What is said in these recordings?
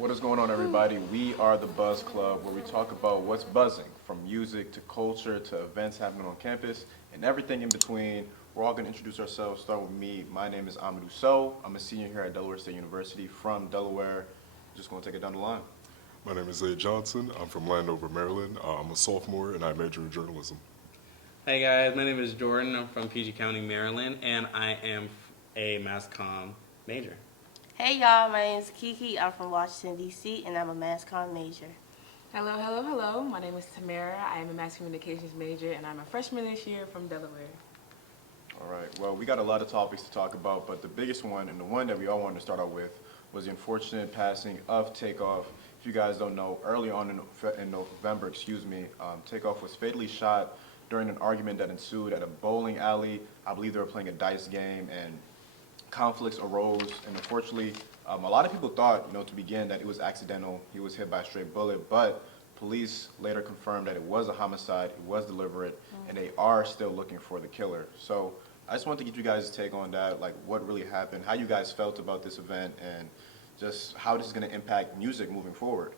What is going on, everybody? We are the Buzz Club, where we talk about what's buzzing, from music to culture to events happening on campus and everything in between. We're all going to introduce ourselves. Start with me. My name is Amadou. I'm a senior here at Delaware State University from Delaware. Just going to take it down the line. My name is Zay Johnson. I'm from Landover, Maryland. I'm a sophomore and I major in journalism. Hey guys, my name is Jordan. I'm from PG County, Maryland, and I am a mass comm major. Hey y'all, my name is Kiki. I'm from Washington, D.C., and I'm a mass comm major. Hello, hello, hello. My name is Temera. I am a mass communications major, and I'm a freshman this year from Delaware. All right. Well, we got a lot of topics to talk about, but the biggest one, and the one that we all wanted to start out with, was the unfortunate passing of Takeoff. If you guys don't know, early on in November, Takeoff was fatally shot during an argument that ensued at a bowling alley. I believe they were playing a dice game, and conflicts arose, and unfortunately, a lot of people thought, to begin, that it was accidental. He was hit by a straight bullet, but police later confirmed that it was a homicide, it was deliberate, and they are still looking for the killer. So I just wanted to get you guys' take on that, like what really happened, how you guys felt about this event, and just how this is going to impact music moving forward.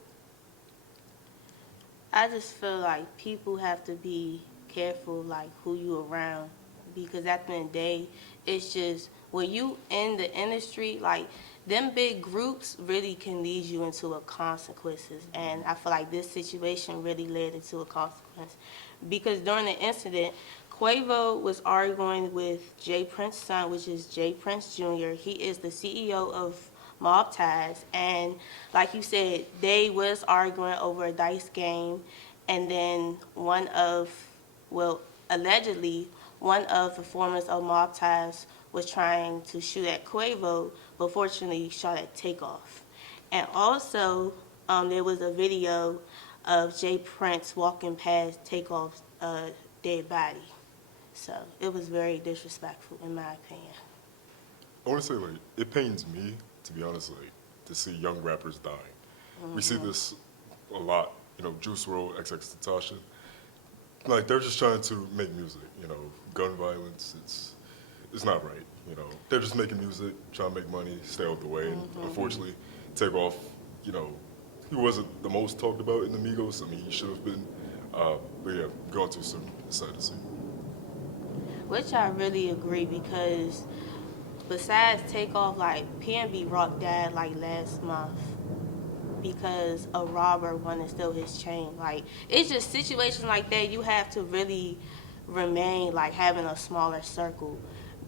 I just feel like people have to be careful, like who you around, because at the end of the day, it's just when you in the industry, like them big groups really can lead you into a consequences, and I feel like this situation really led into a consequence, because during the incident, Quavo was arguing with Jay Prince's son, which is Jay Prince Jr. He is the CEO of Mob Ties, and like you said, they was arguing over a dice game, and then allegedly, one of the formers of Mob Ties was trying to shoot at Quavo, but fortunately shot at Takeoff. And also, there was a video of Jay Prince walking past Takeoff's dead body. So it was very disrespectful, in my opinion. I want to say, it pains me, to be honest, to see young rappers dying. Mm-hmm. We see this a lot, Juice WRLD, XXXTentacion. They're just trying to make music, gun violence, it's not right, They're just making music, trying to make money, stay out the way, and unfortunately, Takeoff, he wasn't the most talked about in the Migos. I mean, he should have been, but yeah, gone too soon, it's sad to see. Which I really agree, because besides Takeoff, PNB Rock died last month because a robber wanted to steal his chain. It's just situations like that you have to really remain having a smaller circle,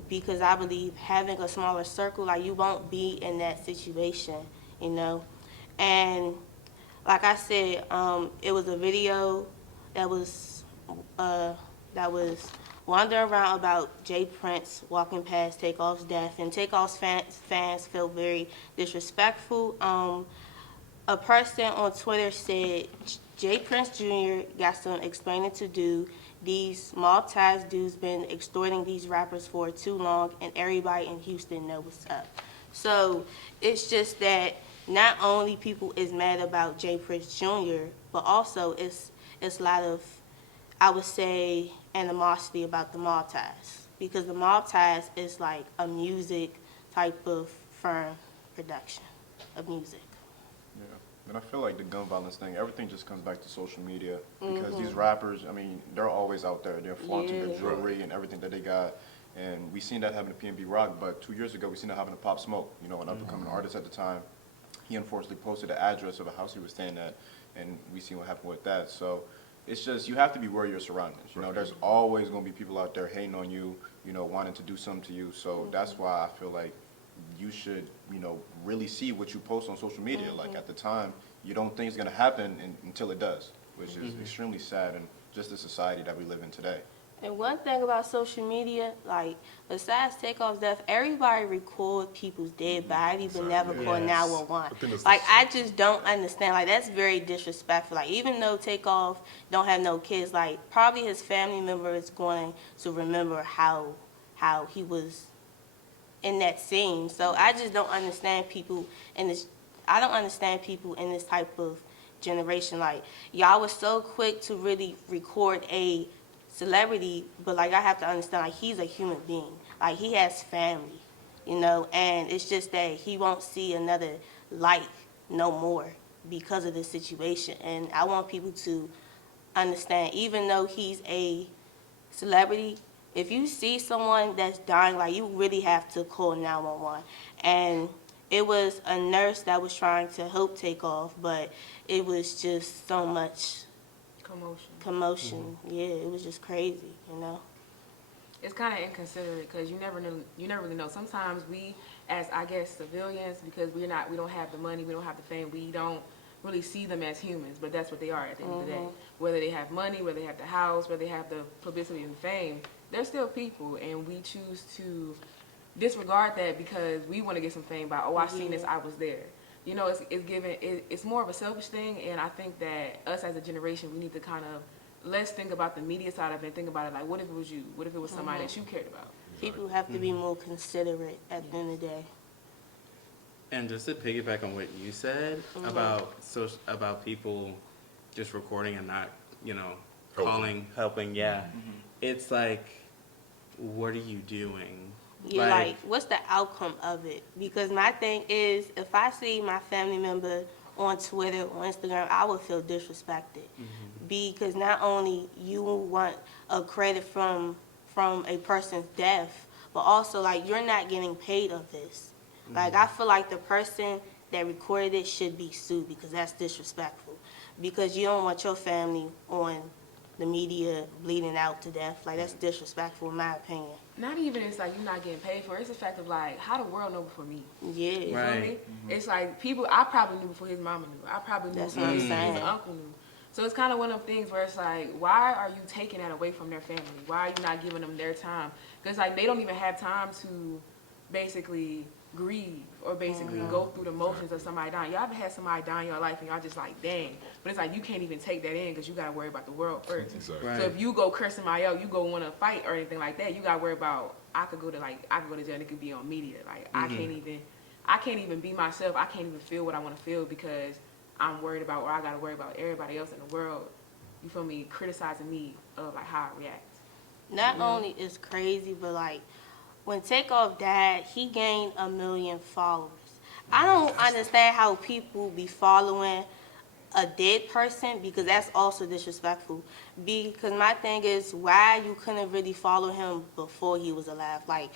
because I believe having a smaller circle, you won't be in that situation, And like I said, it was a video that was wandering around about Jay Prince walking past Takeoff's death, and Takeoff's fans felt very disrespectful. A person on Twitter said, Jay Prince Jr. got some explaining to do. These Mob Ties dudes been extorting these rappers for too long, and everybody in Houston knows what's up. So it's just that not only people is mad about Jay Prince Jr., but also it's a lot of, I would say, animosity about the Mob Ties, because the Mob Ties is like a music type of firm production of music. Yeah, and I feel like the gun violence thing, everything just comes back to social media, because these rappers, they're always out there. They're flaunting their jewelry and everything that they got, and we seen that happen to PNB Rock, but 2 years ago we seen that happen to Pop Smoke, an up-and-coming artist at the time. He unfortunately posted the address of a house he was staying at, and we seen what happened with that. So it's just, you have to be aware of your surroundings. There's always going to be people out there hating on you, wanting to do something to you. So that's why I feel like you should, really see what you post on social media. At the time, you don't think it's going to happen until it does, which is extremely sad in just the society that we live in today. And one thing about social media, besides Takeoff's death, everybody record people's dead bodies but never call 911. I just don't understand. That's very disrespectful. Even though Takeoff don't have no kids, probably his family member is going to remember how he was in that scene. So I just don't understand people in this. I don't understand people in this type of generation. Y'all was so quick to really record a celebrity, but I have to understand, he's a human being. He has family, and it's just that he won't see another light no more because of this situation. And I want people to understand, even though he's a celebrity, if you see someone that's dying, like, you really have to call 911. And it was a nurse that was trying to help Takeoff, but it was just so much commotion. Yeah, it was just crazy, you know. It's kind of inconsiderate because you never really know. Sometimes we, as I guess civilians, because we don't have the money, we don't have the fame, we don't really see them as humans, but that's what they are at the end of the day. Whether they have money, whether they have the house, whether they have the publicity and fame, they're still people, and we choose to disregard that because we want to get some fame by, oh, I seen this, I was there. You know, it's more of a selfish thing, and I think that us as a generation, we need to kind of let's think about the media side of it and think about it like, what if it was you? What if it was somebody that you cared about? People have to be more considerate at the end of the day. And just to piggyback on what you said about people just recording and not, helping, it's like, what are you doing? Yeah, like, what's the outcome of it? Because my thing is, if I see my family member on Twitter or Instagram, I would feel disrespected. Because not only you want a credit from a person's death, but also, like, you're not getting paid of this. Like, I feel like the person that recorded it should be sued because that's disrespectful. Because you don't want your family on the media bleeding out to death. Like, that's disrespectful in my opinion. Not even it's like you're not getting paid for it. It's the fact of like, how the world know before me? Yeah. You feel Right. me? It's like people I probably knew before his mama knew. I probably knew That's before what I'm his saying. uncle knew. So it's kind of one of them things where it's like, why are you taking that away from their family? Why are you not giving them their time? Because like they don't even have time to basically grieve or basically go through the motions of somebody dying. Y'all ever had somebody die in your life and y'all just like, dang. But it's like you can't even take that in because you got to worry about the world first. Exactly. Right. So if you go curse somebody out, you go want to fight or anything like that, you got to worry about, I could go to jail and it could be on media. Like I can't even be myself. I can't even feel what I want to feel because I'm worried about, or I got to worry about everybody else in the world, you feel me, criticizing me of like how I react. Not only is crazy, but like when Takeoff died, he gained 1 million followers. I don't understand how people be following a dead person because that's also disrespectful. Because my thing is, why you couldn't really follow him before he was alive? Like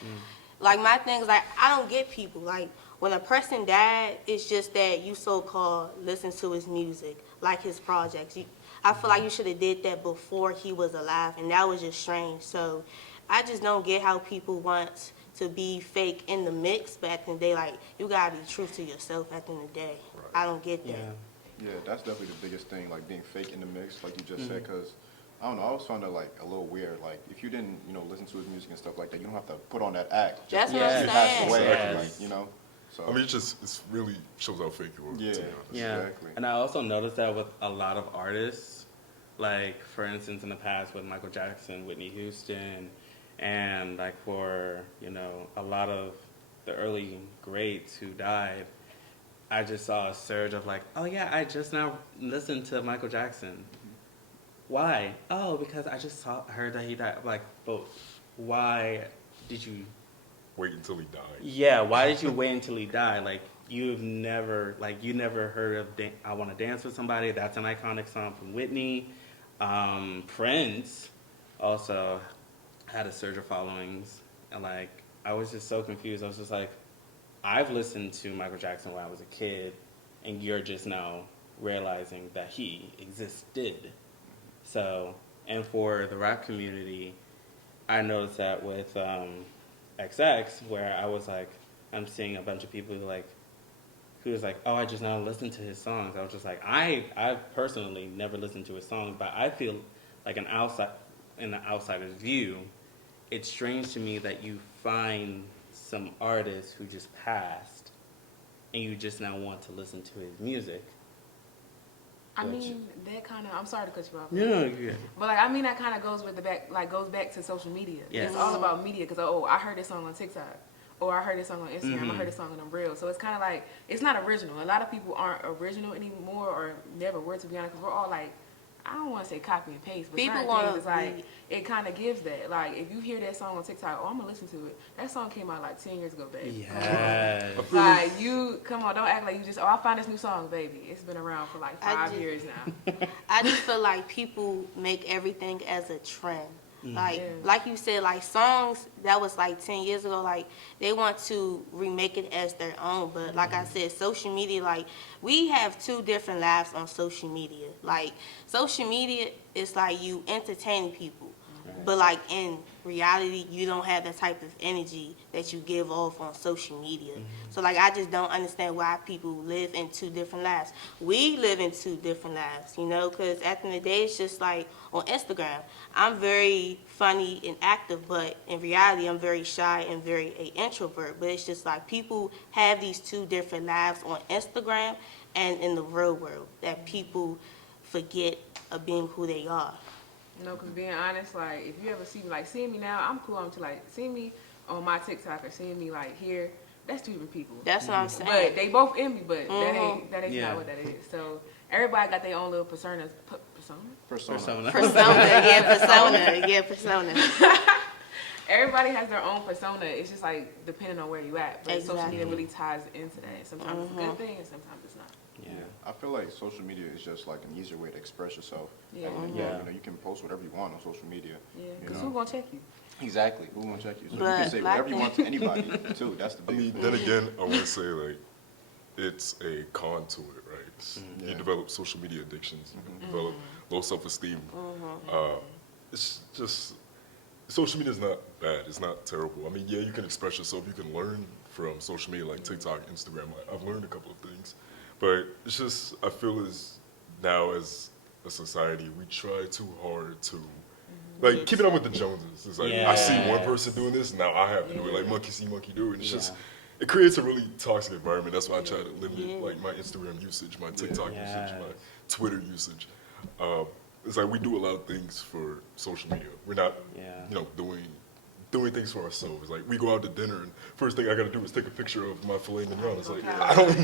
my thing is like I don't get people like. When a person died, it's just that you so-called listen to his music, like his projects. I feel like you should have did that before he was alive, and that was just strange. So I just don't get how people want to be fake in the mix, but at the end of the day, like, you got to be true to yourself at the end of the day. I don't get that. Yeah, that's definitely the biggest thing, like being fake in the mix, like you just said, because I don't know, I always found that like a little weird. Like if you didn't, listen to his music and stuff like that, you don't have to put on that act. That's what Yes. I'm He passed saying. away, Yes. like, So I mean, it really shows how fake you are. Yeah. To be honest. Yeah, Exactly. and I also noticed that with a lot of artists, like for instance in the past with Michael Jackson, Whitney Houston, and like for a lot of the early greats who died, I just saw a surge of like, oh yeah, I just now listened to Michael Jackson. Why? Oh, because I just heard that he died. Like, but why did you? Wait until he died. Yeah, why did you wait until he died? Like, you never heard of I Want to Dance with Somebody. That's an iconic song from Whitney. Prince also had a surge of followings. And, like, I was just so confused. I was just like, I've listened to Michael Jackson when I was a kid, and you're just now realizing that he existed. So, and for the rap community, I noticed that with XX, where I was like, I'm seeing a bunch of people who was like, oh, I just now listened to his songs. I was just like, I personally never listened to his songs, but I feel like in the outsider's view, it's strange to me that you find some artist who just passed, and you just now want to listen to his music. I mean, that kind of, I'm sorry to cut you off. No, yeah. But like, I mean, that kind of goes back to social media. Yes. It's all about media because, I heard this song on TikTok. Or I heard this song on Instagram. I heard this song on Reels. So it's kind of like, it's not original. A lot of people aren't original anymore or never were, to be honest, because we're all like, I don't want to say copy and paste, but People certain wanna things, it's like, be- it kind of gives that. Like, if you hear that song on TikTok, oh, I'm going to listen to it. That song came out like 10 years ago, baby. Yes. Like, you, come on, don't act like you just, oh, I found this new song, baby. It's been around for like 5 just- years now. I just feel like people make everything as a trend. Like, Yeah. like you said, like songs that was like 10 years ago, like they want to remake it as their own. But like I said, social media, like we have two different lives on social media. Like social media is like you entertaining people, but like in reality, you don't have that type of energy that you give off on social media. So like I just don't understand why people live in two different lives. We live in two different lives, you know, because at the end of the day, it's just like on Instagram, I'm very funny and active, but in reality, I'm very shy and very an introvert. But it's just like people have these two different lives on Instagram and in the real world that people forget of being who they are. No, because being honest, like, if you ever see me, like, seeing me now, I'm cool on to, like, seeing me on my TikTok or seeing me, like, here, that's two different people. That's what I'm saying. But they both in me, but that ain't Yeah. not what that is. So everybody got their own little personas. Persona? Persona. Persona. Everybody has their own persona. It's just like depending on where you at. But social Exactly. media really ties into that. Sometimes it's a good thing and sometimes it's not. Yeah. I feel like social media is just like an easier way to express yourself. Yeah. And, Yeah. You know, you can post whatever you want on social media. Yeah, you because know? who's gonna check you? Exactly. Who won't check you? So you But can say black whatever you want to anybody, too. That's the I big mean, then again, I want to say like it's a con to it, right? You Yeah. develop social media addictions, you develop low self-esteem. It's just social media is not bad. It's not terrible. I mean, yeah, you can express yourself. You can learn from social media like TikTok, Instagram. I've learned a couple of things, but it's just I feel as now as a society we try too hard to. Like, keeping up with the Joneses. It's like, I see one Yes. person doing this, now I have to do it. Like, monkey see, monkey do. And it's just, Yeah. it creates a really toxic environment. That's why I try to limit, Yeah. like, my Instagram usage, my TikTok Yes. usage, my Twitter usage. It's like we do a lot of things for social media. We're not, Yeah. you know, doing things for ourselves. Like, we go out to dinner, and first thing I got to do is take a picture of my filet mignon. It's like, I don't,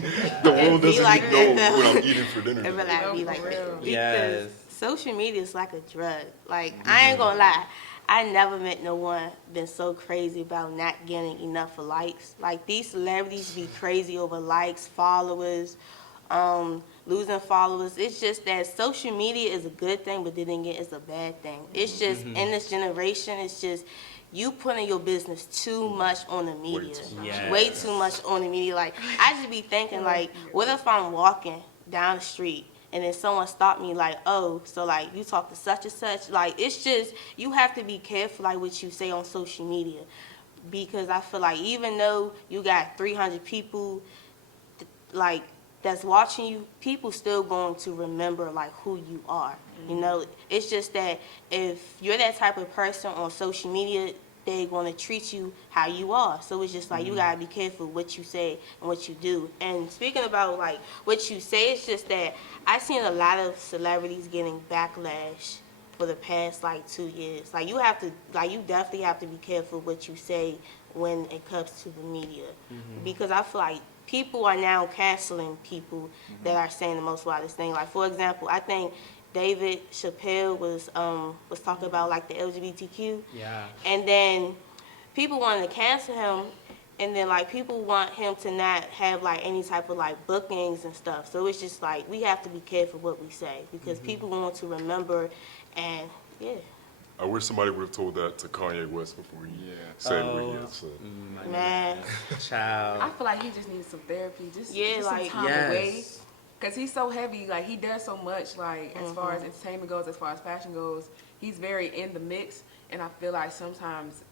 the world be doesn't like even know that, what I'm eating for dinner. It today. really be No, like for that. real. Because Yes. social media is like a drug. Like, I ain't gonna lie. I never met no one been so crazy about not getting enough likes. Like, these celebrities be crazy over likes, followers, losing followers. It's just that social media is a good thing, but then again, it's a bad thing. It's just, in this generation, it's just, you putting your business too much on the media. too much. Yes. Way too much on the media. Like, I just be thinking, like, what if I'm walking down the street and then someone stopped me like, oh, so like you talk to such and such. Like, it's just, you have to be careful like what you say on social media. Because I feel like even though you got 300 people like that's watching you, people still going to remember like who you are. You know, it's just that if you're that type of person on social media, they're going to treat you how you are. So it's just like you got to be careful what you say and what you do. And speaking about like what you say, it's just that I've seen a lot of celebrities getting backlash for the past like 2 years. Like, you have to, like, you definitely have to be careful what you say when it comes to the media. Because I feel like people are now canceling people that are saying the most wildest thing. Like, for example, I think David Chappelle was talking about like the LGBTQ. Yeah. And then people wanted to cancel him, and then like people want him to not have like any type of like bookings and stuff. So it's just like we have to be careful what we say because people want to remember, and yeah. I wish somebody would have told that to Kanye West before he said what he had said. Man. I Child. feel like he just needs some therapy, just Yeah, some like- time Yes. away. Cause he's so heavy, like he does so much, like as far as entertainment goes, as far as fashion goes, he's very in the mix, and I feel like sometimes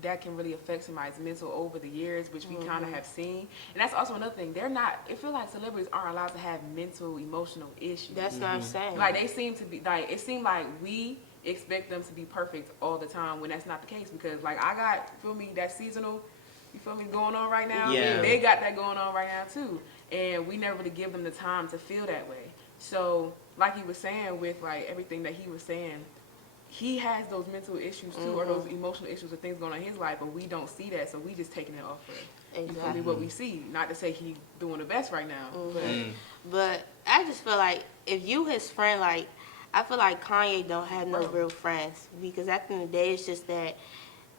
that can really affect somebody's mental over the years, which we kind of have seen. And that's also another thing. They're not. It feels like celebrities aren't allowed to have mental, emotional issues. That's what I'm saying. Like they seem to be like it seemed like we expect them to be perfect all the time when that's not the case. Because like I got, feel me, that seasonal, you feel me, going on right now. Yeah. They got that going on right now too. And we never really give them the time to feel that way. So, like he was saying with like everything that he was saying, he has those mental issues too, or those emotional issues or things going on in his life, but we don't see that, so we just taking it off of you feel Exactly. me, what we see. Not to say he's doing the best right now, but But I just feel like if you his friend, like, I feel like Kanye don't have no real friends, because at the end of the day, it's just that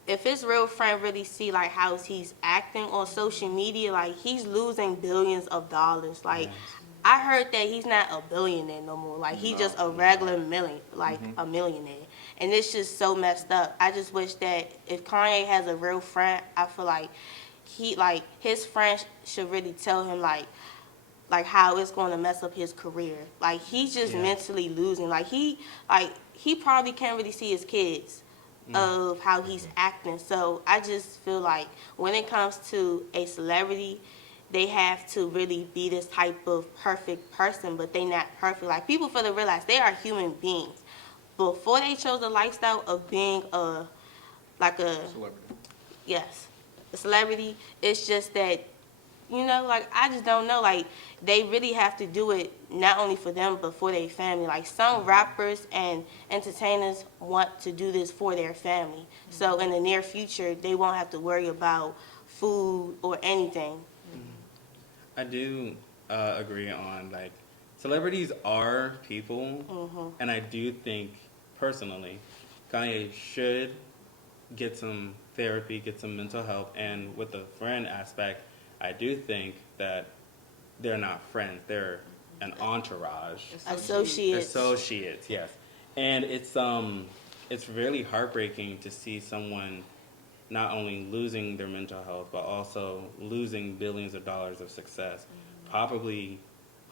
if his real friend really see like how he's acting on social media, like he's losing billions of dollars. Like I heard that he's not a billionaire no more. Like he's just a regular a millionaire. And it's just so messed up. I just wish that if Kanye has a real friend, I feel like his friend should really tell him like how it's going to mess up his career. Like he's just mentally losing. Like he probably can't really see his kids of how he's acting. So I just feel like when it comes to a celebrity, they have to really be this type of perfect person, but they not perfect. Like people feel to realize they are human beings. Before they chose the lifestyle of being a Celebrity. yes, a celebrity, it's just that, like I just don't know, like they really have to do it not only for them but for their family. Like some rappers and entertainers want to do this for their family. So in the near future, they won't have to worry about food or anything. I do agree on like celebrities are people, and I do think personally, Kanye should get some therapy, get some mental help, and with the friend aspect, I do think that they're not friends; they're an entourage, associates, yes. And it's really heartbreaking to see someone not only losing their mental health, but also losing billions of dollars of success. Probably,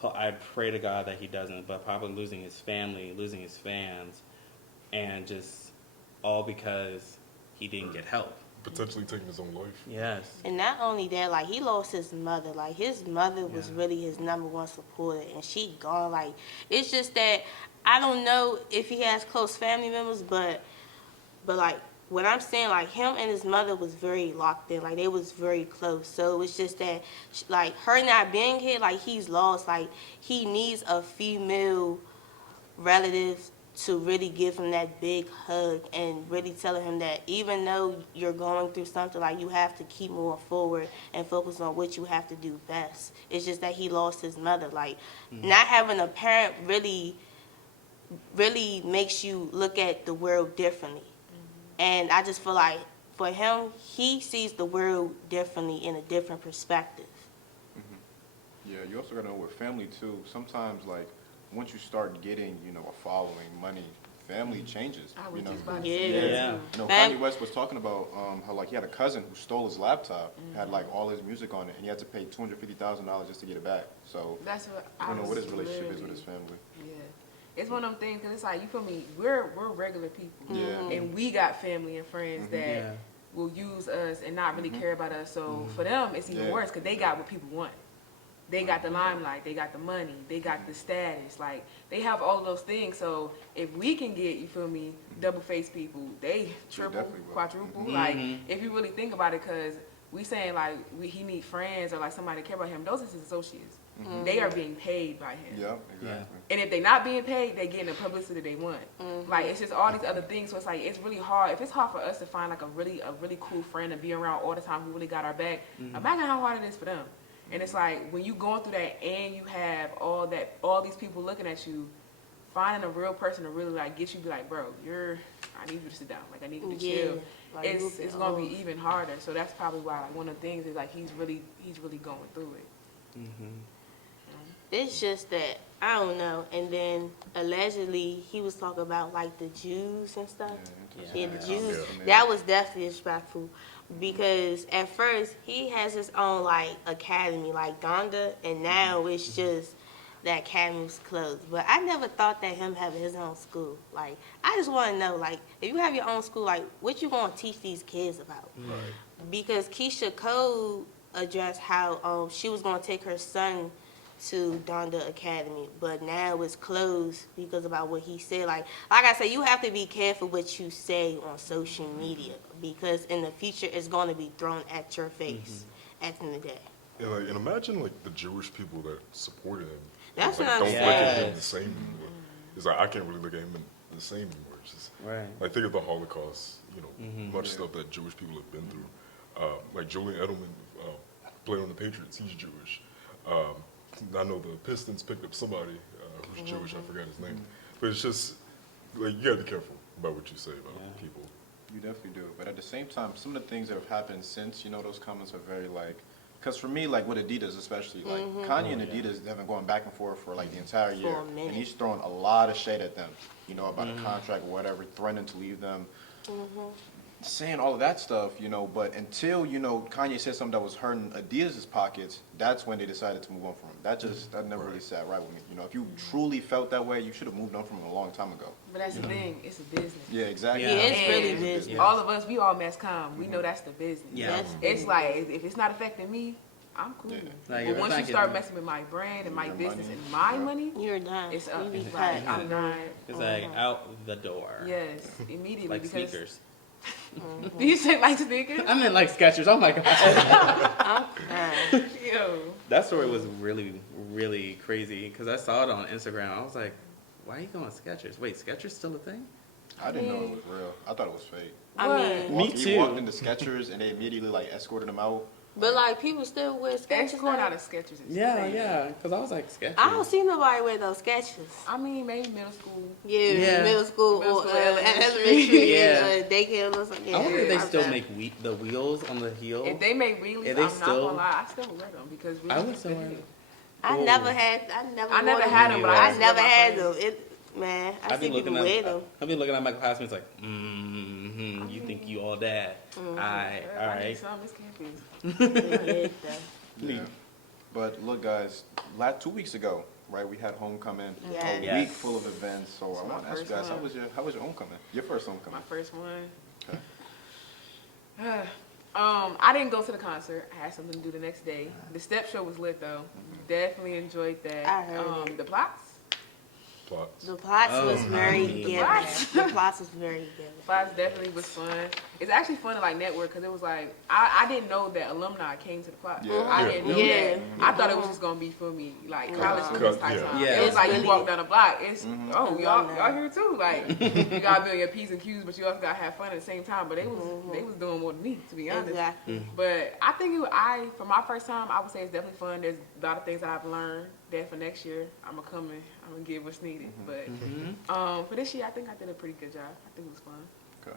I pray to God that he doesn't, but probably losing his family, losing his fans, and just all because he didn't get help. Potentially taking his own life. Yes. And not only that, like he lost his mother. Like his mother was really his number one supporter, and she gone. Like it's just that I don't know if he has close family members, but like what I'm saying, like him and his mother was very locked in. Like they was very close. So it's just that like her not being here, like he's lost. Like he needs a female relative to really give him that big hug and really telling him that even though you're going through something, like you have to keep moving forward and focus on what you have to do best. It's just that he lost his mother. Like not having a parent really makes you look at the world differently. And I just feel like for him, he sees the world differently in a different perspective. Yeah, you also got to know with family too. Sometimes, like, once you start getting, a following, money, family changes. I was You know, just about to Yeah. say that. Yeah. Fam- Kanye West was talking about how like he had a cousin who stole his laptop, had like all his music on it, and he had to pay $250,000 just to get it back. So That's what I don't know what his was relationship is with literally- his family. Yeah. It's one of them things, because it's like, you feel me, we're regular people. Yeah. And we got family and friends that Yeah. will use us and not really care about us. So for them, it's even Yeah. worse, because they got what people want. They got the limelight, they got the money, they got the status. Like, they have all of those things. So if we can get, you feel me, double-faced people, they triple, definitely will. quadruple. Like, if you really think about it, because we saying, like, he need friends or, like, somebody to care about him, those are his associates. They are being paid by him. Yeah, exactly. And if they're not being paid, they're getting the publicity they want. Like, it's just all these other things. So it's like, it's really hard. If it's hard for us to find like a really cool friend and be around all the time who really got our back, imagine how hard it is for them. And it's like, when you going through that and you have all these people looking at you, finding a real person to really like get you, be like, bro, I need you to sit down. Like, I need you to chill. Like, It's gonna be even harder. So that's probably why, like, one of the things is like he's really going through it. It's just that I don't know. And then allegedly he was talking about like the Jews and stuff. Yeah, the Jews. Yeah. That was definitely disrespectful, because at first he has his own like academy, like Donda, and now it's just the academy's closed. But I never thought that him having his own school. Like I just want to know, like if you have your own school, like what you gonna teach these kids about? Because Keisha Cole addressed how she was gonna take her son to Donda Academy, but now it's closed because about what he said. Like I said, you have to be careful what you say on social media, because in the future it's going to be thrown at your face at the end of the day. And imagine like the Jewish people that supported him. That's like, what I'm don't look at him saying. the same anymore. It's like I can't really look at him the same anymore. It's just Right. like think of the Holocaust. Much stuff that Jewish people have been through. Like Julian Edelman played on the Patriots. He's Jewish. I know the Pistons picked up somebody who's Jewish. I forgot his name. But it's just, like, you gotta be careful about what you say about Yeah. people. You definitely do. But at the same time, some of the things that have happened since, those comments are very like, because for me, like with Adidas especially, like Kanye and Adidas have been going back and forth for like the entire year. a minute. And he's throwing a lot of shade at them, about a contract or whatever, threatening to leave them. Saying all of that stuff, but until, Kanye said something that was hurting Adidas' pockets, that's when they decided to move on from him. That never really sat right with me. If you truly felt that way, you should have moved on from him a long time ago. But that's the thing, it's a business. Yeah, exactly. Yeah, it's really And business. all of us, we all mass comm. We know that's the business. Yeah. That's It's like, if it's not affecting me, I'm cool. Yeah. Like, But if once it's you not start getting- messing with my brand and my Your business money. and my money, You're done. it's up. You be It's like, cut. I'm not. It's like out the door. Yes, immediately. Like because sneakers. Do you say like sneakers? I meant like Skechers. Oh my gosh. Yo. That story was really, really crazy because I saw it on Instagram. I was like, why are you going Skechers? Wait, Skechers still a thing? I didn't know it was real. I thought it was fake. I mean, Me He too. walked into Skechers and they immediately like escorted him out. but like people still wear Sketches Skechers. going now. out of Skechers. is Yeah, insane. yeah. Because I was like, Skechers. I don't see nobody wear those Skechers. I mean, maybe middle school. Yeah, Yeah. middle school Middle or school, elementary. elementary, Yeah. daycare or something. I wonder if they Yeah, still okay. make the wheels on the heel. If they make wheelies, If they I'm not still- gonna lie, I still would wear them because wheelies I would look still wear good. them. I Ooh. never I never wore had them, but I I used to never wear my had friends. them. Man, I I've see been people looking wear at them. I've been looking at my classmates like, you think you all that? Mm-hmm. All I need right. some of this campus. They did, though. Yeah. But look, guys, 2 weeks ago, right, we had homecoming, Yes. a Yes. week full of events. So I my want to ask you first guys, one. how was your homecoming? Your first homecoming? My first one. Okay. I didn't go to the concert. I had something to do the next day. The step show was lit though. Definitely enjoyed that. I heard it. The plots. Plots. The plots Oh, was very honey. given. Plots. The plots was very given. Plots definitely was fun. It's actually fun to like network because it was like I didn't know that alumni came to the plots. Yeah. I didn't know Yeah. that. I thought it was just gonna be for me, like college students type Yeah. time. Yeah. It was like It's you walk really- down the block. It's y'all Alumni. here too. Like you gotta be on your P's and Q's, but you also gotta have fun at the same time. But they was doing more than me, to be honest. Exactly. But I think for my first time, I would say it's definitely fun. There's a lot of things that I've learned that for next year, I'm gonna give what's needed. But for this year, I think I did a pretty good job. I think it was fun.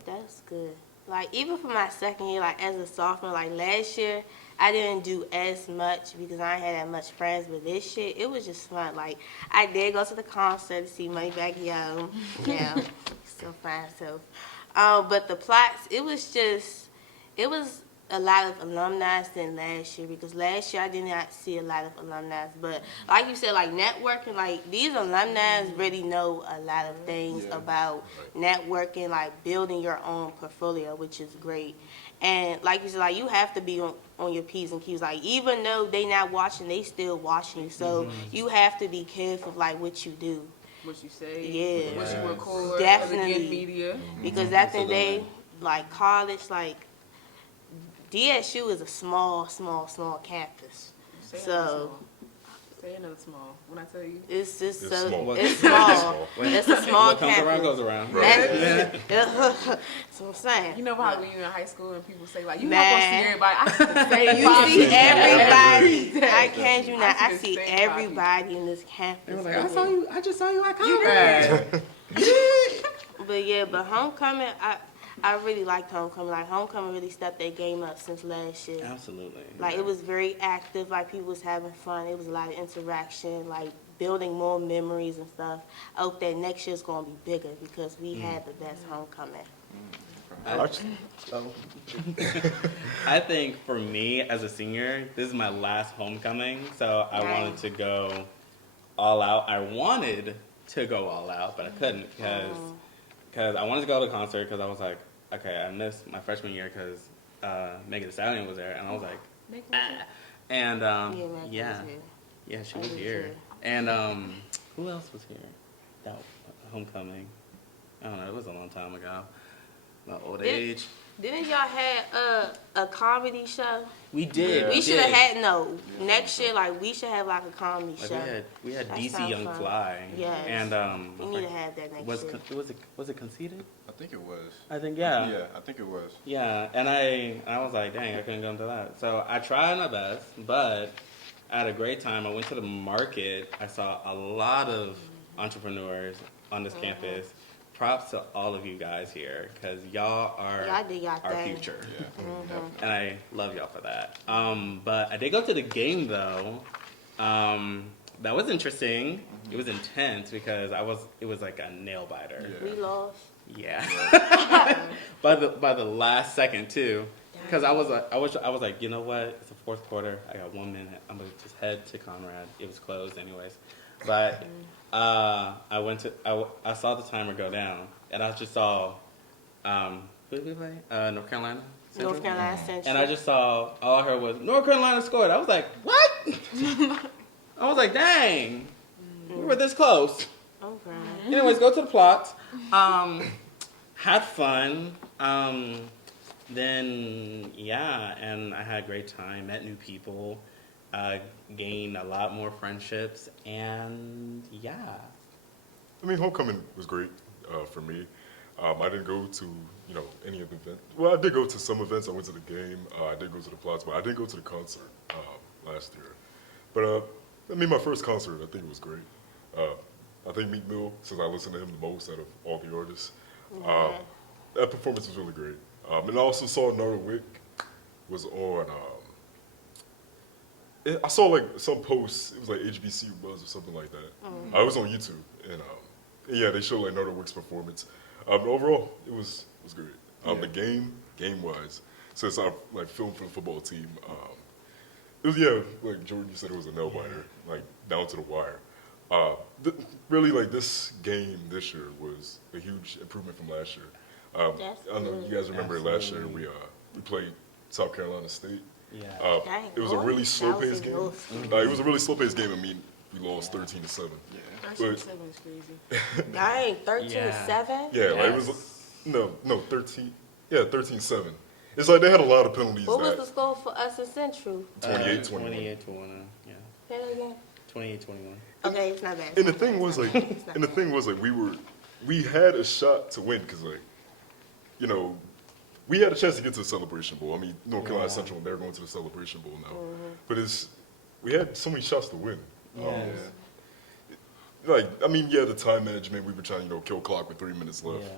That's good. Like even for my second year, like as a sophomore, like last year, I didn't do as much because I ain't had that much friends. But this year, it was just fun. Like I did go to the concert to see Moneybagg Yo. Yeah, still fine. So, but the plots, it was a lot of alumni than last year because last year I did not see a lot of alumni. But like you said, like networking, like these alumni really know a lot of things Yeah. about networking, like building your own portfolio, which is great. And like you said, like you have to be on your P's and Q's. Like even though they not watching, they still watching you. So you have to be careful of like what you do. What you say, Yeah. what you Yes. record, Definitely. again, media. Because at the end of the day, like college, like DSU is a small campus. Say So another small. Say another small. When I tell you, it's just It's so small. it's small. Small. It's a small What comes around campus. goes around. That's what I'm saying. you know how when you're in high school and people say like, you're Man. not gonna see everybody. I see the same You five see people everybody. every day. I can't you not. I I see see the same five everybody in this They campus. were like, I just saw you at You Conrad. But yeah, but homecoming, I really liked homecoming. Like homecoming really stepped their game up since last year. Absolutely. Like it was very active. Like people was having fun. It was a lot of interaction. Like building more memories and stuff. I hope that next year's gonna be bigger because we had the best homecoming. I think for me as a senior, this is my last homecoming, so I Right. wanted to go all out. I wanted to go all out, but I couldn't because I wanted to go to the concert because I was like, okay, I missed my freshman year because Megan Thee Stallion was there, and I was like, Make me ah. And Megan yeah, was here. yeah, she I was was here. here. And who else was here? That homecoming. I don't know. It was a long time ago. My old Did- age. Didn't y'all have a comedy show? We did. Yeah. We should have did. had next year. Like we should have like a comedy Like show. we had That DC sounds Young fun. Fly. Yes. And We need to have that next was year. was it Conceited? I think it was. I think yeah. Yeah, I think it was. Yeah, and I was like, dang, I couldn't go into that. So I tried my best, but I had a great time. I went to the market. I saw a lot of entrepreneurs on this campus. Props to all of you guys here, because y'all are Y'all do y'all our thing. future. Yeah, definitely. And I love y'all for that. But I did go to the game though. That was interesting. It was intense because it was like a nail biter. Yeah. We lost. Yeah. by the last second too. Because I was like, you know what? It's the fourth quarter. I got 1 minute. I'm gonna just head to Conrad. It was closed anyways. But I saw the timer go down, and I just saw who did we play? North Carolina Central? North Carolina Central. And I just saw, all I heard was, North Carolina scored. I was like, what? I was like, dang. We were this close. Okay. Anyways, go to the plots. Had fun. Then, yeah, and I had a great time, met new people, gained a lot more friendships, and yeah. I mean, homecoming was great for me. I didn't go to, any of the events. Well, I did go to some events. I went to the game. I did go to the plots, but I didn't go to the concert last year. But, I mean, my first concert, I think it was great. I think Meek Mill, since I listened to him the most out of all the artists, that performance was really great. And I also saw Narda Wick was on, I saw like some posts, it was like HBC Buzz or something like that. It was on YouTube, and yeah, they showed like Narda Wick's performance. Overall, it was great. The game-wise, since I like filmed for the football team, it was, like Jordan, you said, it was a nail biter, like down to the wire. Really, like this game this year was a huge improvement from last year. I don't know if you guys remember last year, we played South Carolina State. Yeah. Dang, It was a boy, really that slow-paced was game. close. It was a really slow-paced game. I mean, we lost 13-7. Yeah. 13-7 is crazy. Dang, 13 to Yeah. 7? Yeah, like it was, no, 13. Yeah, 13-7. It's like they had a lot of penalties. What was that the score for us in Central? 28-21. 28-21, yeah. Say that again. 28-21. Okay, it's not bad. And the thing was like, we had a shot to win because like, we had a chance to get to the Celebration Bowl. I mean, North Carolina Central, they're going to the Celebration Bowl now. But we had so many shots to win. Like, I mean, the time management, we were trying to, kill clock with 3 minutes left. Yeah.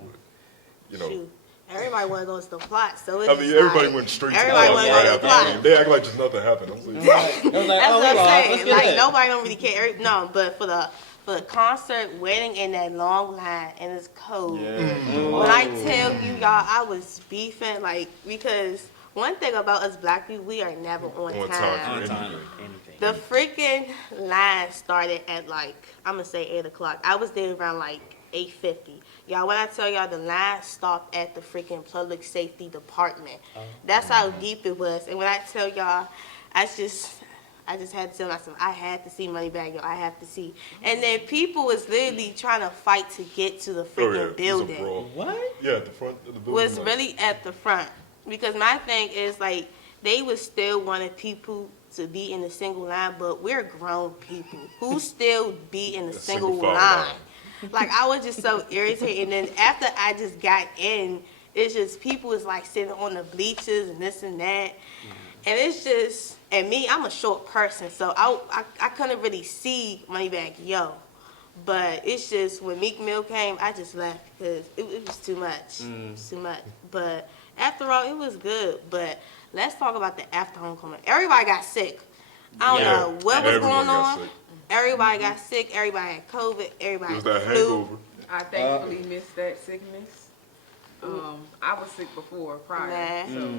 But, Shoot. Everybody want to go to the plot, so it's I mean, everybody went straight to the everybody plot wanna right go to after the the game. plot. They act like just nothing happened. I was like, It was like, That's oh, what we I'm lost. Let's saying. get Like it. nobody don't really care. No, but for the concert, waiting in that long line and it's cold. Yeah. When I tell you y'all, I was beefing because one thing about us black people, we are never on On time. On time, Anything. anything. The freaking line started at I'm gonna say 8 o'clock. I was there around 8:50. Y'all, when I tell y'all the line stopped at the freaking public safety department. That's how deep it was. And when I tell y'all, I just had to tell myself, I had to see Moneybag, y'all. I have to see. And then people was literally trying to fight to get to the freaking it was a building. brawl. What? Yeah, at the front of the building. Was like- really at the front. Because my thing is they was still wanting people to be in a single line, but we're grown people who still be in a single file line. I was just so irritated. And then after I just got in, it's just people was sitting on the bleachers and this and that. And it's just, and me, I'm a short person, so I couldn't really see Moneybag Yo. But it's just when Meek Mill came, I just left because it was too much. It was too much. But after all, it was good. But let's talk about the after homecoming. Everybody got sick. I don't know what was Everyone going got on. sick. Everybody got sick. Everybody had COVID. Everybody It was had that flu. hangover. I thankfully missed that sickness. I was sick before, prior. Nah. So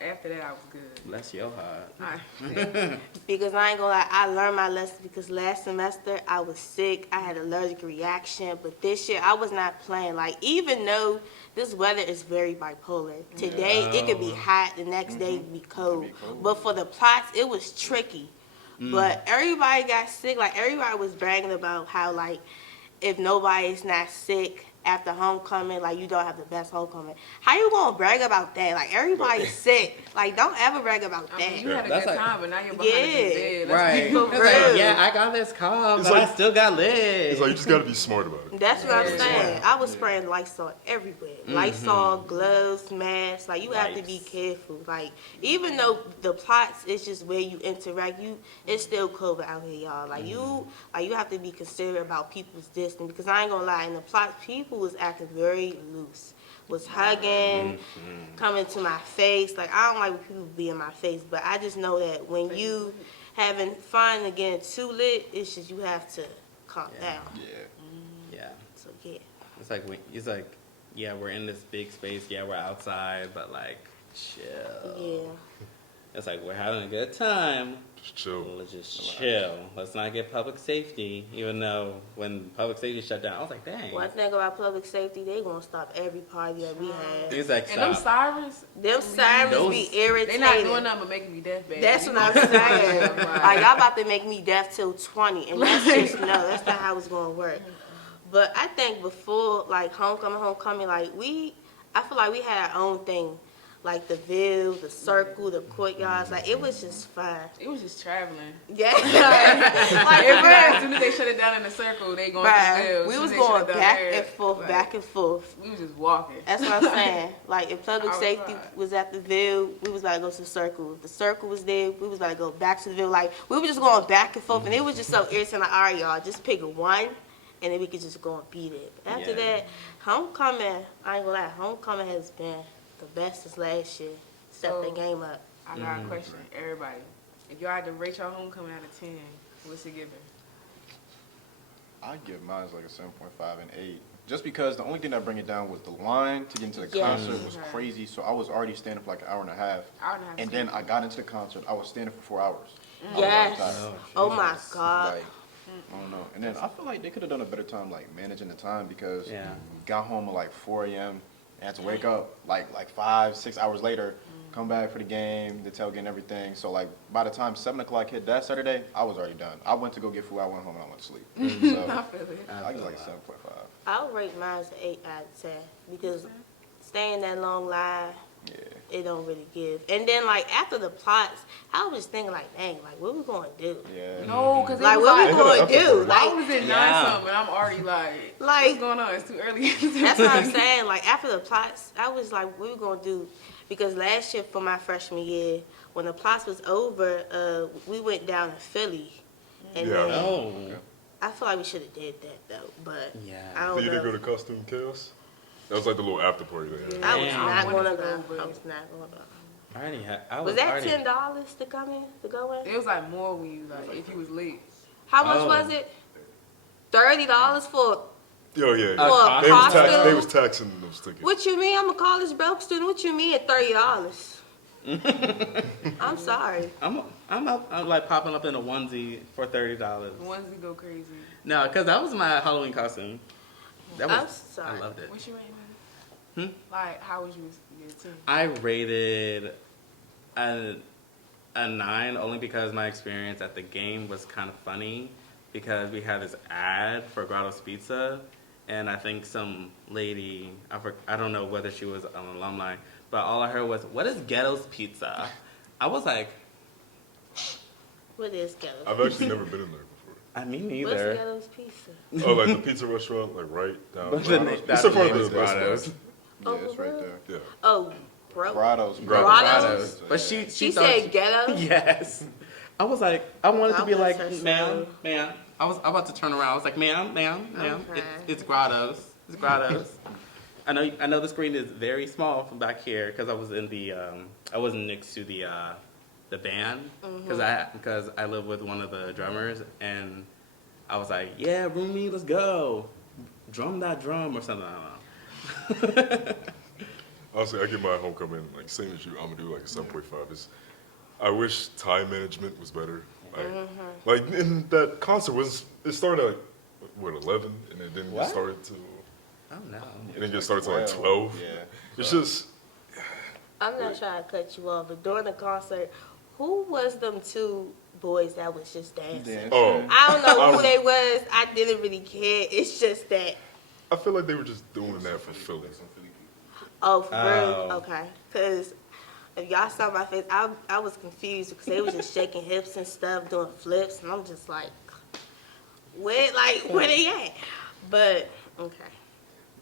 after that, I was good. Bless your heart. Because I ain't gonna lie, I learned my lesson because last semester I was sick, I had an allergic reaction, but this year I was not playing. Even though this weather is very bipolar, today it could be hot, the next day it could be cold. But for the plots, it was tricky. But everybody got sick, everybody was bragging about how if nobody's not sick, after homecoming, like, you don't have the best homecoming. How you gonna brag about that? Like, everybody's sick. Like, don't ever brag about I mean, that. you had a That's good like- time, but now you're behind a Yeah. bed. Right. For It's like, real. yeah, I got this car, It's but I like- still got lit. It's like you just gotta be smart about it. That's what I'm Yeah. saying. I was spraying Lysol everywhere. Lysol, gloves, masks. Like, you have to be Wipes. careful. Like, even though the plots is just where you interact, it's still COVID out here, y'all. Like, you have to be considerate about people's distance, because I ain't gonna lie, in the plots, people was acting very loose. Was hugging, coming to my face. Like, I don't like when people be in my face, but I just know that when you having fun and getting too lit, it's just you have to calm down. Yeah. Yeah. So, yeah. It's like, yeah, we're in this big space. Yeah, we're outside, but like, chill. Yeah. It's like we're having a good time. Just chill. Let's just chill. Let's not get public safety. Even though when public safety shut down, I was like, dang. One thing about public safety, they gonna stop every party that we have. It's like, And them stop. sirens, Them sirens Those- be they irritating. not doing nothing but making me deaf, baby. That's You what I'm know? saying. Like- Like, y'all about to make me deaf till 20, and that's just, no, that's not how it's gonna work. But I think before, like, homecoming, like, I feel like we had our own thing. Like, the Ville, the Circle, the courtyards, like, it was just fun. It was just traveling. Yeah. Like, As bruh, soon as they shut it down in the circle, they going to the bruh, Ville. we As was soon as they going shut it down back there, and forth, like, back and forth. We was just walking. That's what I'm saying. Like, if public Outside. safety was at the Ville, we was about to go to the Circle. If the Circle was there, we was about to go back to the Ville. Like, we were just going back and forth, and it was just so irritating. Like, all right, y'all, just pick one, and then we could just go and beat it. But after Yeah. that, homecoming, I ain't gonna lie, homecoming has been the best since last year. Step So- the game up. I got a question, everybody. If y'all had to rate your homecoming out of 10, what's it giving? I'd give mine like a 7.5 and 8. Just because the only thing that bring it down was the line to get into the Yeah. concert was Okay. crazy. So I was already standing for like an hour and a half. Hour and a half. And then I got into the concert. I was standing for 4 hours. I was Yes. outside. Oh my It's God. Like, I don't know. And then I feel like they could have done a better time like managing the time because Yeah. got home at like 4 a.m. and had to wake up like 5, 6 hours later, come back for the game, the tailgate and everything. So like by the time 7 o'clock hit that Saturday, I was already done. I went to go get food, I went home and I went to sleep. I So feel it. I was like a 7.5. I'll rate mine as an 8 out of 10 because staying that long line, Yeah. it don't really give. And then, like, after the plots, I was just thinking, like, dang, like, what we gonna do? Yeah. No, because Like, it was what we like, gonna They had do? an why Like, was it Yeah. 9 something? I'm already like, Like- what's going on? It's too early. that's what I'm saying. Like, after the plots, I was like, what we gonna do? Because last year for my freshman year, when the plots was over, we went down to Philly. And Yeah. then, Oh. I feel like we should have did that, though. But Yeah. I So don't you didn't know. go to Costume Chaos? That was like the little after party they had. I was Yeah. not I gonna wanted to go. go, but- I was not gonna go. I already had. Was that $10 to come in, to go in? It was like more when you, like, if you was late. How much Oh. was it? $30 for Yeah, yeah, Uh, yeah. They was, costume? they was taxing those tickets. what you mean? I'm a college broke student. What you mean at $30? I'm sorry. I'm like popping up in a onesie for $30. The ones that go crazy. No, because that was my Halloween costume. That was. I'm sorry. I loved it. What's your rating? Like, how was your 10? I rated a 9 only because my experience at the game was kind of funny because we had this ad for Grotto's Pizza, and I think some lady, I don't know whether she was an alumni, but all I heard was, "What is Ghetto's Pizza?" I was like, What is Ghetto's? I've actually never been in there before. I mean, What's neither. Ghetto's Pizza? Oh, like the pizza restaurant, like right down. But there. then It's that's in front the of the name is best Grotto's. spot. Yeah, it's right there. Yeah. Oh, bro. Grotto's. Grotto's? But she She thought said Ghetto? Yes. I was like, I wanted to God be bless like, her ma'am, soul. ma'am. I was about to turn around. I was like, ma'am, Okay. it's Grotto's. It's Grotto's. I know the screen is very small from back here because I was in the I wasn't next to the band because I live with one of the drummers and I was like, yeah, roomie, let's go, drum that drum or something. I don't know. Honestly, I give my homecoming like same as you. I'm gonna do like a 7.5. I wish time management was better. Like in that concert it started at like, what 11 and it didn't What? get started till Oh no. it didn't get started till like 12. Yeah. It's just I'm not trying to cut you off, but during the concert, who was them two boys that was just dancing? Dancing. oh I don't know who they was. I didn't really care. It's just that I feel like they were just doing that for Philly. Oh, for real? Oh. Okay. Because if y'all saw my face, I was confused because they was just shaking hips and stuff, doing flips, and I'm just like, where they at? But, okay.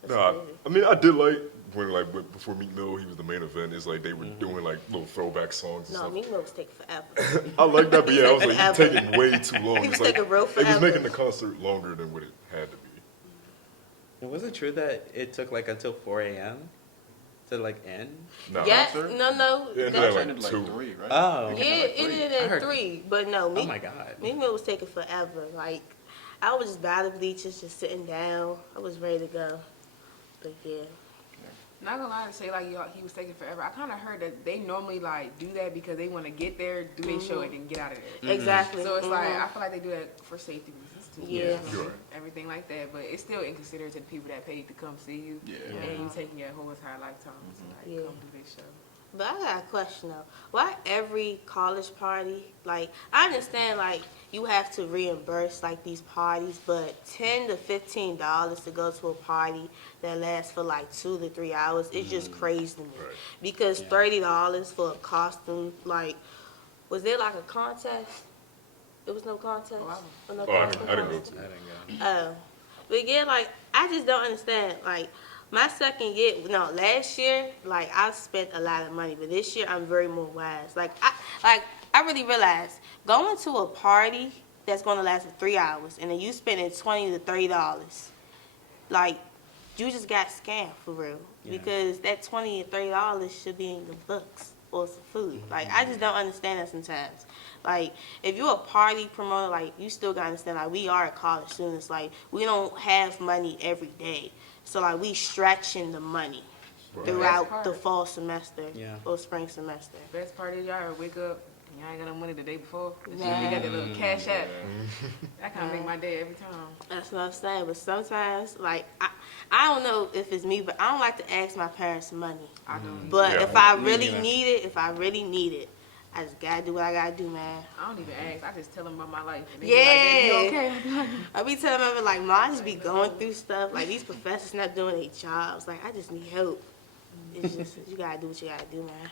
That's Nah, crazy. I mean, I did like when before Meek Mill, he was the main event. It's like they were doing like little throwback songs and No, stuff. Meek Mill was taking forever. I like that, but yeah, I was like, Forever. you're taking way too long. He was It's like, taking real it was forever. making the concert longer than what it had to be. Was it true that it took like until 4 a.m. to like end? Nah, Yes, sir? no. Yeah, that- yeah, It ended like like 2. 3, right? Oh. It Yeah, ended it like 3. ended I at heard- 3, but no, Oh my God. Meek Mill was taking forever. Like, I was just by the bleachers, just sitting down. I was ready to go. But yeah. Not gonna lie to say like y'all, he was taking forever. I kind of heard that they normally like do that because they want to get there, do their show, and then get out of there. Exactly. So it's like Mhm. I feel like they do that for safety reasons too. Yeah. you know, Sure. everything like that. But it's still inconsiderate to the people that paid to come see you, Yeah. and you taking your whole entire lifetime to like Yeah. come do their show. But I got a question though. Why every college party, like, I understand like you have to reimburse like these parties, but $10 to $15 to go to a party that lasts for like 2 to 3 hours, it's just crazy to me. Right. Because Yeah. $30 for a costume, like, was there like a contest? There was no contest? Oh, Or no Oh, I costume didn't go contest? to I it. didn't go. Oh, but yeah, like I just don't understand. Like my second year, no, last year, like I spent a lot of money, but this year I'm very more wise. Like I really realized going to a party that's going to last for 3 hours, and then you spending $20 to $30, like you just got scammed for real. Yeah. Because that $20 to $30 should be in the books or some food. Like I just don't understand that sometimes. Like, if you're a party promoter, like, you still gotta understand, like, we are college students. Like, we don't have money every day. So, like, we stretching the money Right. throughout Best the part. fall semester Yeah. or spring semester. Best part is y'all ever wake up and y'all ain't got no money the day before. You Nah. got that little cash app. Yeah. That kind of make my day every time. That's what I'm saying. But sometimes, like, I don't know if it's me, but I don't like to ask my parents for money. I don't. But Yeah. if I Me really neither. need it, I just gotta do what I gotta do, man. I don't even ask. I just tell them about my life. And they Yeah. be like, "You okay?" I be telling them, like, Mom, I just be going through stuff. Like, these professors not doing their jobs. Like, I just need help. It's just, you gotta do what you gotta do, man.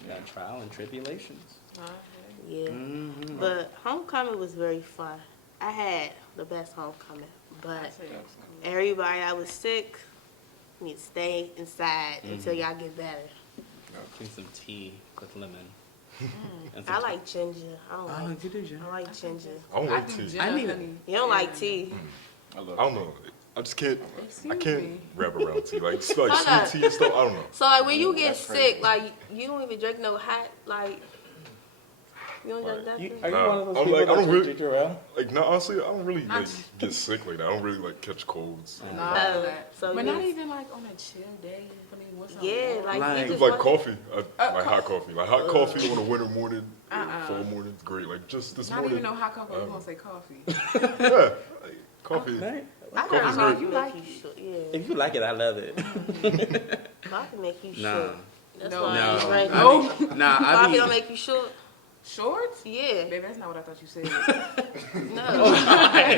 You got trial and tribulations. Yeah. Mm-hmm. But homecoming was very fun. I had the best homecoming. But everybody that was sick need to stay inside until y'all get better. Drink some tea with lemon. And I some- like ginger. I don't Oh, like. you do, Jen. I like ginger. I don't I like do tea. gin I mean- honey. You don't like tea. I love I don't know. I just can't. I Excuse can't me. wrap around tea. Like sweet Hold up. tea and stuff. I don't know. So like when you get That's sick, crazy. like you don't even drink no hot, like you don't drink Right. nothing. Are you Nah, one of those I'm people like, I that don't drink really- ginger ale? Like no, honestly, I don't really Not- like get sick like that. I don't really like catch colds. No, Oh, that. so but you- not even like on a chill day. I mean, what's on Yeah, board? like, Like- you It's just like want- coffee. I like hot coffee. Like hot coffee on a winter morning, Uh-uh. fall morning, it's great. Like just this Not morning. even no hot coffee. We're gonna say coffee. Yeah, like, coffee. Right? I heard Coffee's coffee great. make you short. Yeah, If you like it, I love it. coffee make you No. short. That's No. why No. I drink I it. mean, nah, I Coffee mean, don't make you short. Shorts? Yeah, Baby, that's not what I thought you said. no.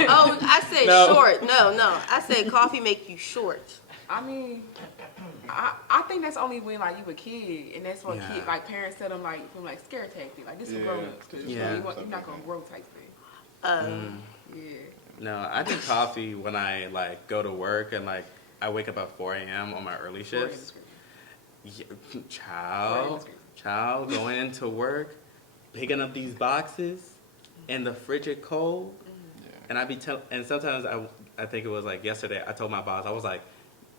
Oh, I said No. short. No, I said coffee make you short. I mean, I think that's only when like you a kid, and that's what Yeah. kid like parents tell them like from like scare tactic, like this is Yeah. grown ups because Yeah. you're not gonna grow type thing. Yeah. no, I drink coffee when I like go to work and like I wake up at 4 a.m. on my early shifts. Yeah, child, going into work, picking up these boxes, and the frigid cold. Yeah. And and sometimes I think it was like yesterday. I told my boss, I was like,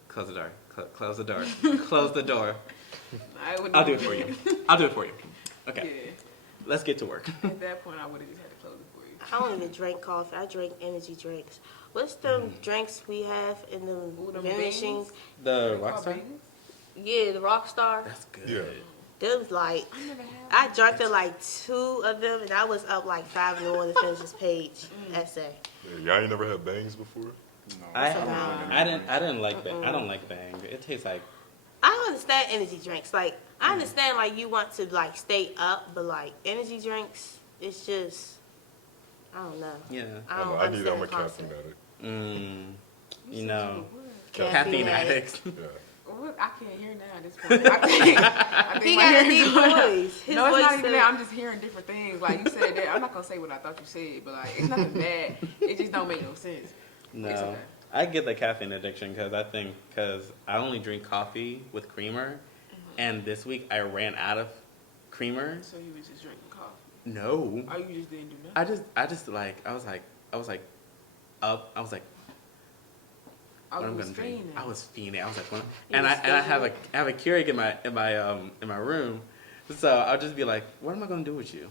close the door, close the door, close the door. I would. I'll do it for you. I'll do it for you. Okay, Yeah. let's get to work. At that point, I would have just had to close it for you. I don't even drink coffee. I drink energy drinks. What's them drinks we have in the Ooh, them vending beans? machines? The Call Rockstar. babies? Yeah, the Rockstar. That's good. Yeah. Them like I never had. I drank like 2 of them, and I was up like 5 in the morning to finish this page essay. Yeah, y'all ain't never had bangs before? No, I it's didn't like Bang. I don't like Bang. It tastes like I understand energy drinks. Like I understand like you want to like stay up, but like energy drinks, it's just I don't know. yeah. I don't I need. understand I'm the a caffeine concept. addict. You know, Caffeine addicts. Yeah. What? I can't hear now at this point. I think He my got a hearing deep going out. voice. His No, it's voice not even is- that. I'm just hearing different things. Like you said that. I'm not gonna say what I thought you said, but like it's nothing bad. It just don't make no sense. No, It's okay. I get the caffeine addiction because I only drink coffee with creamer, and this week I ran out of creamer. So you was just drinking coffee? No, Or you just didn't do nothing? I just like I was like up. I was like, Oh, what you I'm was gonna drink. fiending. I was fiending. I was like, what? You And was I have fiending. a Keurig in my room, so I'll just be like, what am I gonna do with you?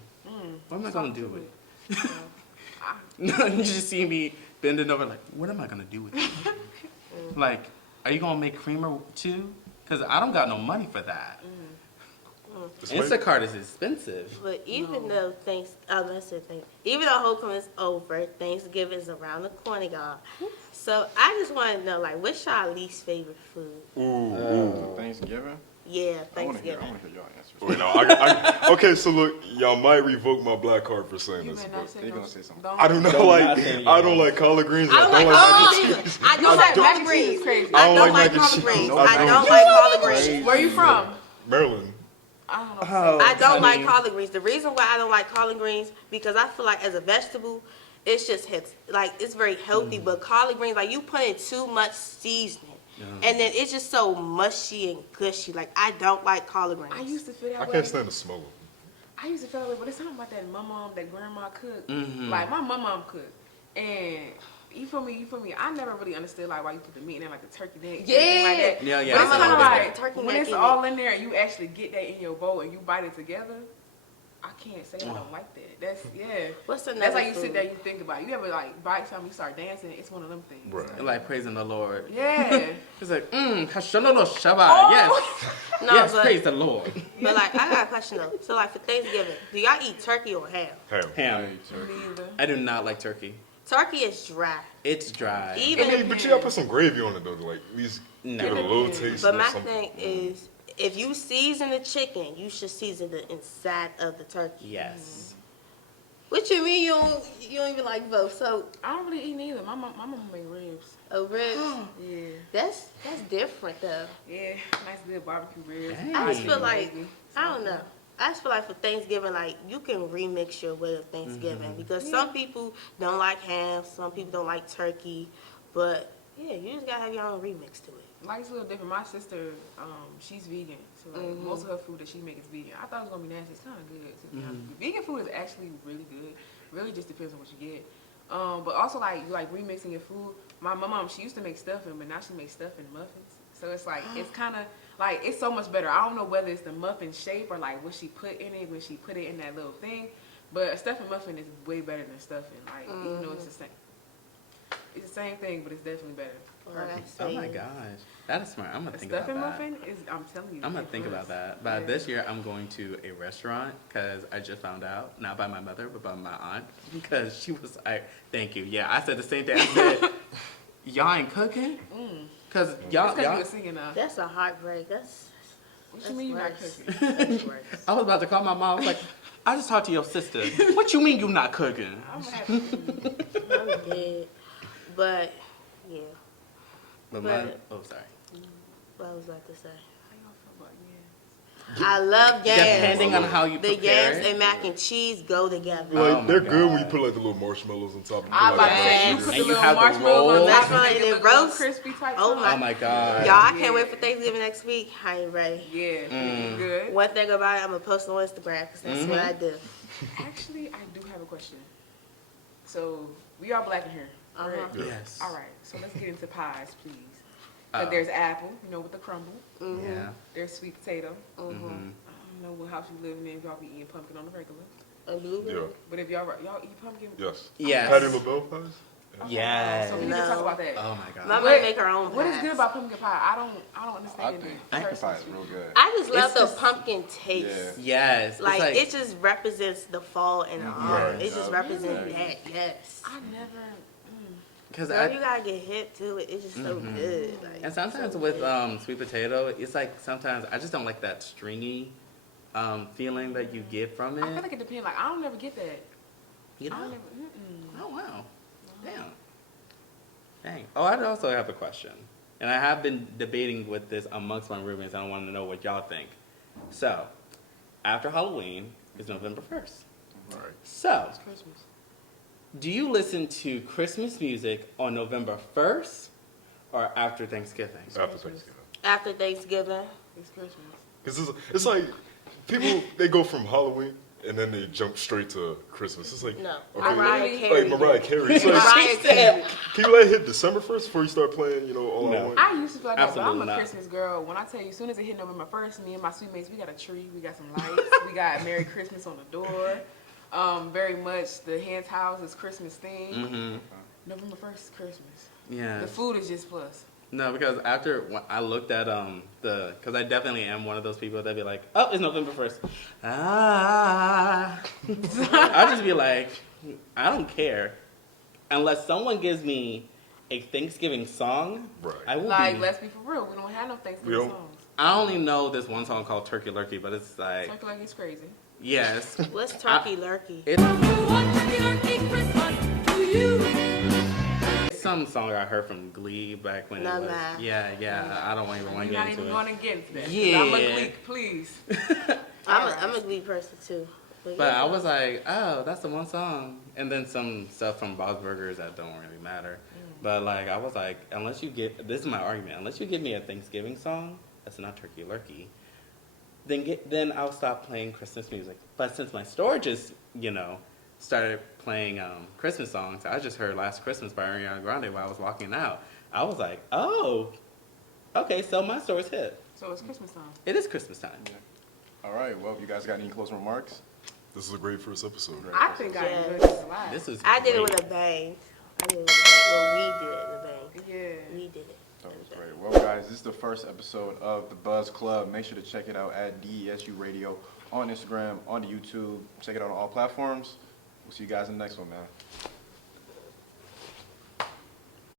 What am I gonna do with? You just see me bending over like, what am I gonna do with you? Like, are you gonna make creamer too? Because I don't got no money for that. It's late. Instacart is expensive. But even though even though Homecoming is over, Thanksgiving is around the corner, y'all. So I just want to know, like, what's y'all least favorite food? Ooh. Thanksgiving? Yeah, I want to hear Thanksgiving. y'all answers. Wait, no, okay, so look, y'all might revoke my black card for saying You this, better not but say They no. gonna say something. I do not Don't like, not say I don't yes. like collard greens. I don't like mac collard and greens. cheese. I You don't said like mac collard and cheese greens. is crazy. I don't don't like like mac and collard cheese. greens. No I mac don't and like cheese. collard greens. Where you from? Maryland. I don't know. Oh, I don't like honey. collard greens. The reason why I don't like collard greens because I feel like as a vegetable, it's just it's very healthy. But collard greens, like you put in too much seasoning, and then it's just so mushy and gushy. Like I don't like collard greens. I used to feel that I way. can't stand the smell of them. I used to feel that way, but it's something about that my mom, that grandma cook. Mhm. Like my mom cook, and you feel me. I never really understood like why you put the meat in there, like the turkey neck, everything like that. Yeah, yeah, But it's I kind of know. like Turkey when neck it's in all in there and you actually get that in your bowl and you bite it together. I can't say I don't like that. That's What's another That's like you food? sit there, you think about it. You ever like bite something, you start dancing. It's one of them things. Right. Like praising the Lord. Yeah. It's like, Hashanah Shabbat. Oh. Yes. No, Yes, but, praise the Lord. but like I got a question though. So like for Thanksgiving, do y'all eat turkey or ham? Ham. Ham. Neither. I do not like turkey. Turkey is dry. It's dry. Even I mean, but you gotta put some gravy on it though, to like at least No. give it a little taste. But or my something. thing is, if you season the chicken, you should season the inside of the turkey. Yes. What you mean you don't even like both? So I don't really eat neither. My mom make ribs. ribs, Yeah. that's different though. Yeah. Nice good barbecue ribs. Dang. I just feel Mm. like Maybe. I don't know. I just feel like for Thanksgiving, like you can remix your way of Thanksgiving because some people don't like ham, some people don't like turkey, but yeah, you just gotta have your own remix to it. Like it's a little different. My sister, she's vegan, so like most of her food that she makes is vegan. I thought it was gonna be nasty. It's kind of good. To be honest with you. Vegan food is actually really good. Really just depends on what you get. But also like remixing your food. My mom, she used to make stuffing, but now she makes stuffing muffins. So it's like it's kind of like it's so much better. I don't know whether it's the muffin shape or like what she put in it when she put it in that little thing. But a stuffing muffin is way better than stuffing. Like even though it's the same. It's the same thing, but it's definitely better. Well, that's Oh my it. gosh. That is smart. I'm going to A think about stuffing that. muffin is, I'm telling you. I'm going to it think about works. that. But Yeah. this year, I'm going to a restaurant because I just found out, not by my mother, but by my aunt, because she was like, thank you. Yeah, I said the same thing. I said, y'all ain't cooking? Because It's y'all, because you were singing now. That's a heartbreak. That's What you mean you're not worse. cooking? That's worse. I was about to call my mom. I was like, I just talked to your sister. What you mean you not cooking? I'm happy. I'm dead. But yeah, But But- oh, sorry. what I was about to say. How y'all feel about yams? I love yams. Depending on how you The prepare yams it. and mac and cheese go together. Like Oh my they're good when you God. put like the little marshmallows on top. I And about to put, say, you like, put And the you little have the marshmallows on rolls. top That's right, and and make it it look roast. crispy type Oh stuff. Oh my God. Y'all, I can't Yeah. wait for Thanksgiving next week. I ain't ready. Yeah, good. One thing about it, I'm gonna post on Instagram because that's what I do. Actually, I do have a question. So, we are black in here, right? Uh-huh. Yeah. Yes. All right, so let's get into pies, please. Uh-oh. There's apple, you know, with the crumble. Yeah. There's sweet potato. Mm-hmm. I don't know what house you live in if y'all be eating pumpkin on the regular. A blueberry. Yeah. But if y'all eat pumpkin, Yes. Yes. Patty LaBelle pies. Yes. so we need to No. talk about that. Oh my God. My What- mom make her own What is pies. good about pumpkin pie? I don't understand think it. pumpkin pie is real good. I just love It's the just- pumpkin taste. Yeah. Yes. Like, it's it just represents the fall and the autumn. Right. It just Yeah. represents Yeah. that. Yes. I never. because Girl, you gotta get hip to it. It's just so good. Like, and sometimes so with good. sweet potato, it's like sometimes I just don't like that stringy feeling that you get from I feel it. like it depends. Like I don't never get that. You I know? don't never. Oh wow. Damn. Dang. Oh, I also have a question. and I have been debating with this amongst my roommates. I don't want to know what y'all think. So, after Halloween is November 1st. All right. So, It's Christmas. do you listen to Christmas music on November 1st or after Thanksgiving? After Thanksgiving. After Thanksgiving. It's Christmas. Because it's like people, they go from Halloween and then they jump straight to Christmas. It's like, No. okay, Mariah Carey. like Mariah Carey. It's like, Mariah Carey. can you let it hit December 1st before you start playing, you know, all No. I want? I used to feel like that, but I'm Absolutely a not. Christmas girl. When I tell you, as soon as it hit November 1st, me and my sweet mates, we got a tree, we got some lights, we got Merry Christmas on the door. Very much the hen's house is Christmas themed. Mm-hmm. November 1st is Christmas. Yeah. The food is just plus. No, because after when I looked at because I definitely am one of those people that be like, oh, it's November 1st. I'll just be like, I don't care. Unless someone gives me a Thanksgiving song, Right. I will Like, be. let's be for real, we don't have no Thanksgiving We don't? songs. I only know this one song called Turkey Lurkey, but it's like, Turkey like it's crazy. yes. What's turkey lurkey? It's some song I heard from Glee back when Nah, it was. nah. Yeah. I don't even want to You're get not into even it. going against that. 'cause Yeah. I'm a Gleek, please. I'm a Glee person too. But yeah. I was like, oh, that's the one song. And then some stuff from Bob's Burgers that don't really matter. But like, I was like, this is my argument, unless you give me a Thanksgiving song that's not Turkey Lurkey, then I'll stop playing Christmas music. But since my storage is, started playing Christmas songs, I just heard Last Christmas by Ariana Grande while I was walking out. I was like, oh, okay, so my store's hit. So it's Christmas time. It is Christmas time. All right. Well, you guys got any closing remarks? This is a great first episode. I think I Yeah. enjoyed this a lot. This is I did it great. with a bang. I did it with a bang. Well, we did it with a bang. Yeah. We did it. That was great. Well, guys, this is the first episode of the Buzz Club. Make sure to check it out at DESU Radio on Instagram, on the YouTube. Check it out on all platforms. We'll see you guys in the next one, man.